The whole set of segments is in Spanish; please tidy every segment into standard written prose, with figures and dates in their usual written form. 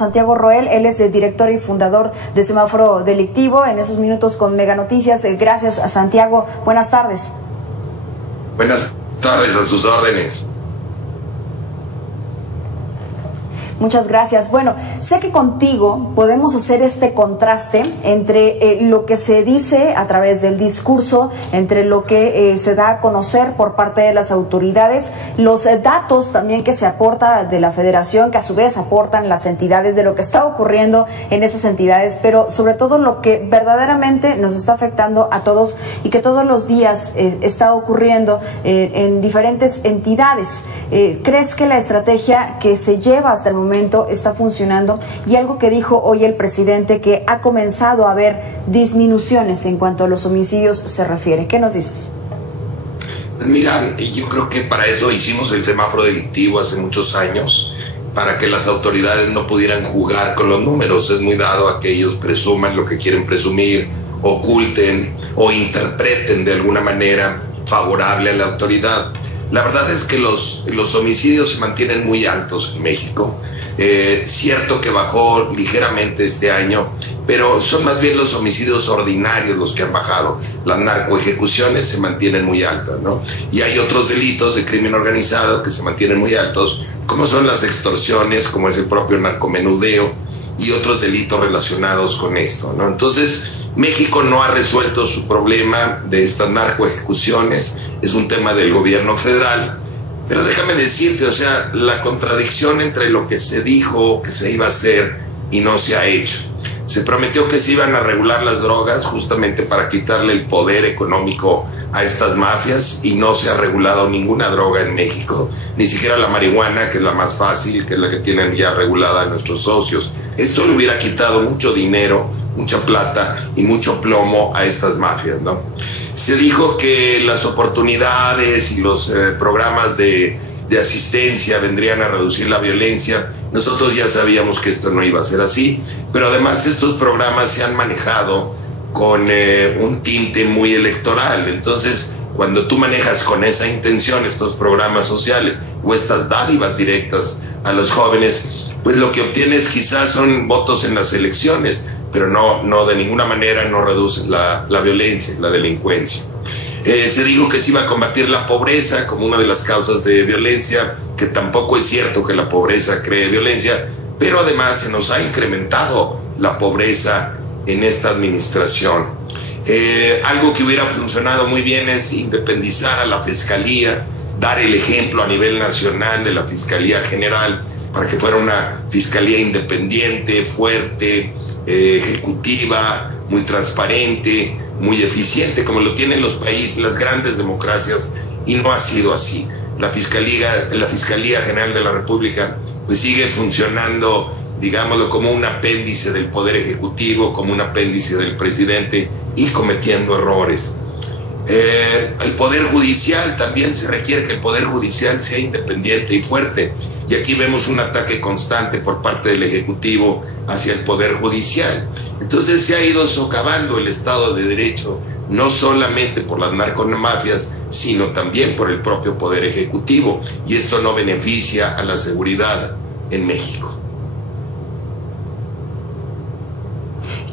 Santiago Roel, él es el director y fundador de Semáforo Delictivo, en esos minutos con Mega Noticias. Gracias a Santiago, buenas tardes. Buenas tardes, a sus órdenes. Muchas gracias. Bueno, sé que contigo podemos hacer este contraste entre lo que se dice a través del discurso, entre lo que se da a conocer por parte de las autoridades, los datos también que se aporta de la Federación, que a su vez aportan las entidades, de lo que está ocurriendo en esas entidades, pero sobre todo lo que verdaderamente nos está afectando a todos y que todos los días está ocurriendo en diferentes entidades. ¿Crees que la estrategia que se lleva hasta el momento está funcionando? Y algo que dijo hoy el presidente, que ha comenzado a haber disminuciones en cuanto a los homicidios se refiere. ¿Qué nos dices? Mira, yo creo que para eso hicimos el semáforo delictivo hace muchos años, para que las autoridades no pudieran jugar con los números. Es muy dado a que ellos presuman lo que quieren presumir, oculten o interpreten de alguna manera favorable a la autoridad. La verdad es que los homicidios se mantienen muy altos en México. Cierto que bajó ligeramente este año, pero son más bien los homicidios ordinarios los que han bajado. Las narcoejecuciones se mantienen muy altas, ¿no? Y hay otros delitos de crimen organizado que se mantienen muy altos, como son las extorsiones, como es el propio narcomenudeo y otros delitos relacionados con esto, ¿no? Entonces, México no ha resuelto su problema de estas narcoejecuciones, es un tema del gobierno federal. Pero déjame decirte, o sea, la contradicción entre lo que se dijo que se iba a hacer y no se ha hecho. Se prometió que se iban a regular las drogas justamente para quitarle el poder económico a estas mafias, y no se ha regulado ninguna droga en México, ni siquiera la marihuana, que es la más fácil, que es la que tienen ya regulada nuestros socios. Esto le hubiera quitado mucho dinero, mucha plata y mucho plomo a estas mafias, ¿no? Se dijo que las oportunidades y los programas de asistencia vendrían a reducir la violencia. Nosotros ya sabíamos que esto no iba a ser así, pero además estos programas se han manejado con un tinte muy electoral. Entonces, cuando tú manejas con esa intención estos programas sociales o estas dádivas directas a los jóvenes, pues lo que obtienes quizás son votos en las elecciones, pero no de ninguna manera no reduces la violencia, la delincuencia. Se dijo que se iba a combatir la pobreza como una de las causas de violencia, que tampoco es cierto que la pobreza cree violencia, pero además se nos ha incrementado la pobreza en esta administración. Algo que hubiera funcionado muy bien es independizar a la Fiscalía, dar el ejemplo a nivel nacional de la Fiscalía General, para que fuera una fiscalía independiente, fuerte, ejecutiva, muy transparente, muy eficiente, como lo tienen los países, las grandes democracias, y no ha sido así. La Fiscalía General de la República pues sigue funcionando, digámoslo, como un apéndice del Poder Ejecutivo, como un apéndice del presidente, y cometiendo errores. El Poder Judicial, también se requiere que el Poder Judicial sea independiente y fuerte, y aquí vemos un ataque constante por parte del Ejecutivo hacia el Poder Judicial. Entonces se ha ido socavando el Estado de Derecho, no solamente por las narcomafias, sino también por el propio Poder Ejecutivo, y esto no beneficia a la seguridad en México.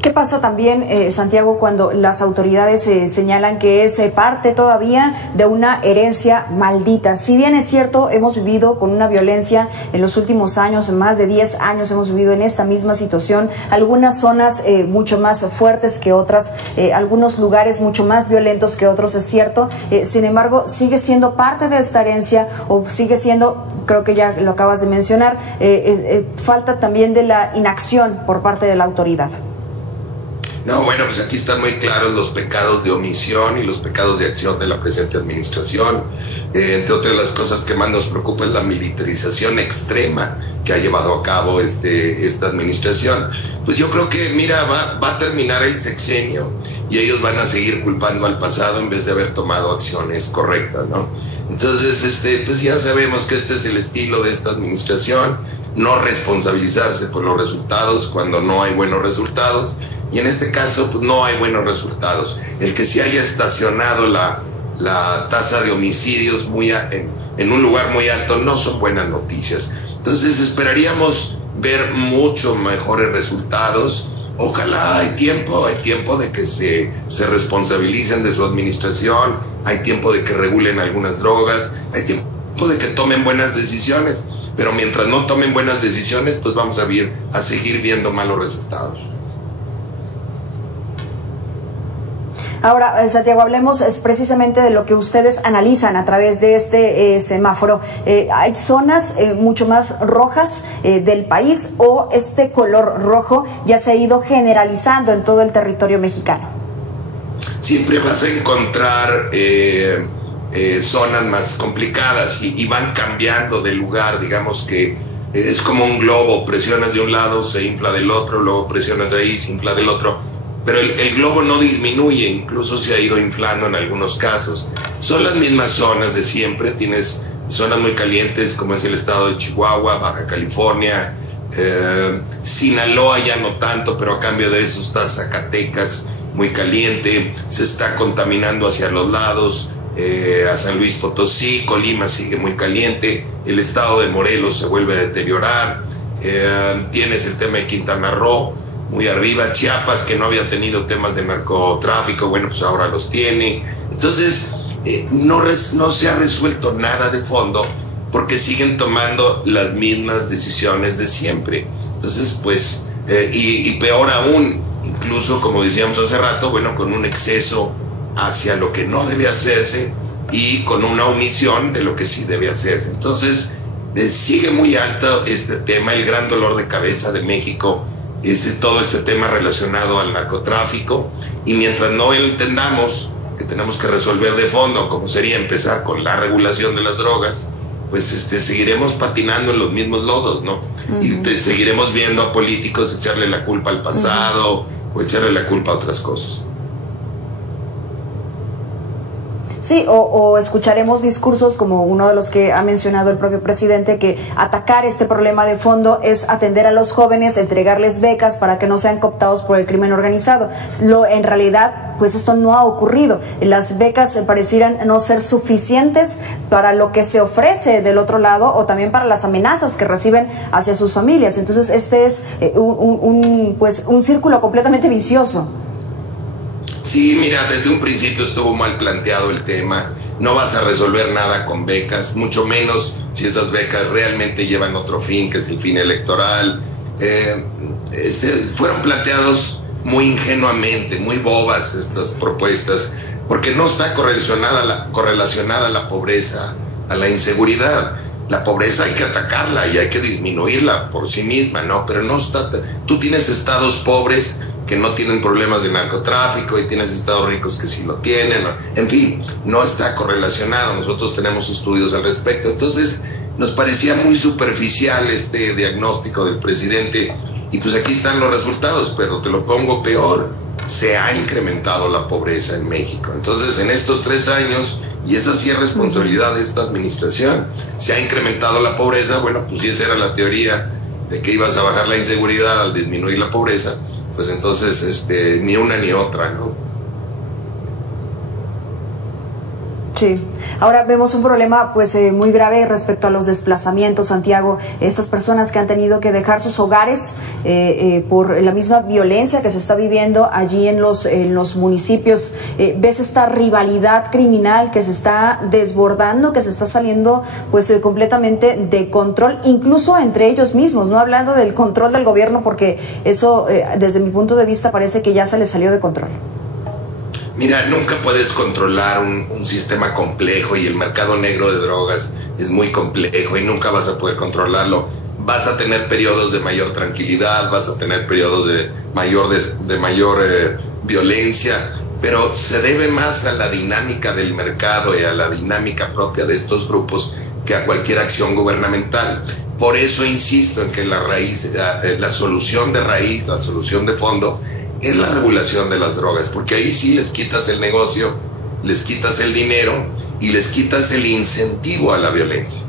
¿Qué pasa también, Santiago, cuando las autoridades señalan que es parte todavía de una herencia maldita? Si bien es cierto, hemos vivido con una violencia en los últimos años, en más de 10 años hemos vivido en esta misma situación, algunas zonas mucho más fuertes que otras, algunos lugares mucho más violentos que otros, es cierto. Sin embargo, sigue siendo parte de esta herencia, o sigue siendo, creo que ya lo acabas de mencionar, falta también de la inacción por parte de la autoridad. No, bueno, pues aquí están muy claros los pecados de omisión y los pecados de acción de la presente administración. Entre otras las cosas que más nos preocupa es la militarización extrema que ha llevado a cabo esta administración. Pues yo creo que, mira, va a terminar el sexenio y ellos van a seguir culpando al pasado en vez de haber tomado acciones correctas, ¿no? Entonces, pues ya sabemos que este es el estilo de esta administración, no responsabilizarse por los resultados cuando no hay buenos resultados. Y en este caso, pues no hay buenos resultados. El que se haya estacionado la tasa de homicidios en un lugar muy alto no son buenas noticias. Entonces esperaríamos ver mucho mejores resultados. Ojalá, hay tiempo de que se responsabilicen de su administración, hay tiempo de que regulen algunas drogas, hay tiempo de que tomen buenas decisiones, pero mientras no tomen buenas decisiones, pues vamos a seguir viendo malos resultados. Ahora, Santiago, hablemos precisamente de lo que ustedes analizan a través de este semáforo. ¿Hay zonas mucho más rojas del país o este color rojo ya se ha ido generalizando en todo el territorio mexicano? Siempre vas a encontrar zonas más complicadas y van cambiando de lugar, digamos que es como un globo, presionas de un lado, se infla del otro, luego presionas de ahí, se infla del otro. Pero el globo no disminuye, incluso se ha ido inflando en algunos casos. Son las mismas zonas de siempre, tienes zonas muy calientes como es el estado de Chihuahua, Baja California, Sinaloa ya no tanto, pero a cambio de eso está Zacatecas muy caliente, se está contaminando hacia los lados, a San Luis Potosí, Colima sigue muy caliente, el estado de Morelos se vuelve a deteriorar, tienes el tema de Quintana Roo, muy arriba, Chiapas, que no había tenido temas de narcotráfico, bueno, pues ahora los tiene. Entonces, no se ha resuelto nada de fondo porque siguen tomando las mismas decisiones de siempre. Entonces, pues, y peor aún, incluso, como decíamos hace rato, bueno, con un exceso hacia lo que no debe hacerse y con una omisión de lo que sí debe hacerse. Entonces, sigue muy alto este tema, el gran dolor de cabeza de México es todo este tema relacionado al narcotráfico, y mientras no entendamos que tenemos que resolver de fondo, como sería empezar con la regulación de las drogas, pues seguiremos patinando en los mismos lodos, ¿no? Y seguiremos viendo a políticos echarle la culpa al pasado o echarle la culpa a otras cosas. Sí, o escucharemos discursos como uno de los que ha mencionado el propio presidente, que atacar este problema de fondo es atender a los jóvenes, entregarles becas para que no sean cooptados por el crimen organizado. En realidad, pues esto no ha ocurrido. Las becas parecieran no ser suficientes para lo que se ofrece del otro lado o también para las amenazas que reciben hacia sus familias. Entonces, este es un círculo completamente vicioso. Sí, mira, desde un principio estuvo mal planteado el tema. No vas a resolver nada con becas, mucho menos si esas becas realmente llevan otro fin, que es el fin electoral. Fueron planteados muy ingenuamente, muy bobas estas propuestas, porque no está correlacionada la pobreza a la inseguridad. La pobreza hay que atacarla y hay que disminuirla por sí misma, ¿no? Pero no está. Tú tienes estados pobres que no tienen problemas de narcotráfico y tienes estados ricos que sí lo tienen, ¿no? En fin, no está correlacionado. Nosotros tenemos estudios al respecto. Entonces, nos parecía muy superficial este diagnóstico del presidente y pues aquí están los resultados, pero te lo pongo peor. Se ha incrementado la pobreza en México. Entonces, en estos 3 años, y esa sí es responsabilidad de esta administración, se ha incrementado la pobreza. Bueno, pues si esa era la teoría de que ibas a bajar la inseguridad al disminuir la pobreza, pues entonces ni una ni otra, ¿no? Sí. Ahora vemos un problema pues muy grave respecto a los desplazamientos, Santiago. Estas personas que han tenido que dejar sus hogares por la misma violencia que se está viviendo allí en los municipios. ¿Ves esta rivalidad criminal que se está desbordando, que se está saliendo pues completamente de control, incluso entre ellos mismos? No hablando del control del gobierno, porque eso desde mi punto de vista parece que ya se le salió de control. Mira, nunca puedes controlar un sistema complejo, y el mercado negro de drogas es muy complejo y nunca vas a poder controlarlo. Vas a tener periodos de mayor tranquilidad, vas a tener periodos de mayor violencia, pero se debe más a la dinámica del mercado y a la dinámica propia de estos grupos que a cualquier acción gubernamental. Por eso insisto en que la solución de raíz, la solución de fondo, es la regulación de las drogas, porque ahí sí les quitas el negocio, les quitas el dinero y les quitas el incentivo a la violencia.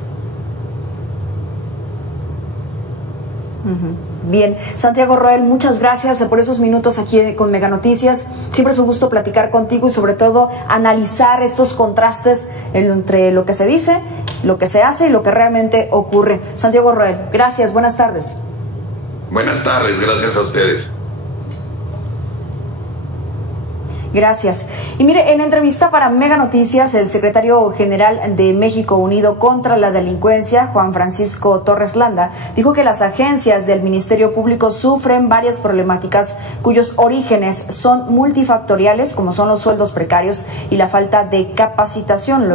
Bien, Santiago Roel, muchas gracias por esos minutos aquí con Mega Noticias. Siempre es un gusto platicar contigo y sobre todo analizar estos contrastes entre lo que se dice, lo que se hace y lo que realmente ocurre. Santiago Roel, gracias, buenas tardes. Buenas tardes, gracias a ustedes. Gracias. Y mire, en entrevista para Mega Noticias, el secretario general de México Unido contra la Delincuencia, Juan Francisco Torres Landa, dijo que las agencias del Ministerio Público sufren varias problemáticas cuyos orígenes son multifactoriales, como son los sueldos precarios y la falta de capacitación.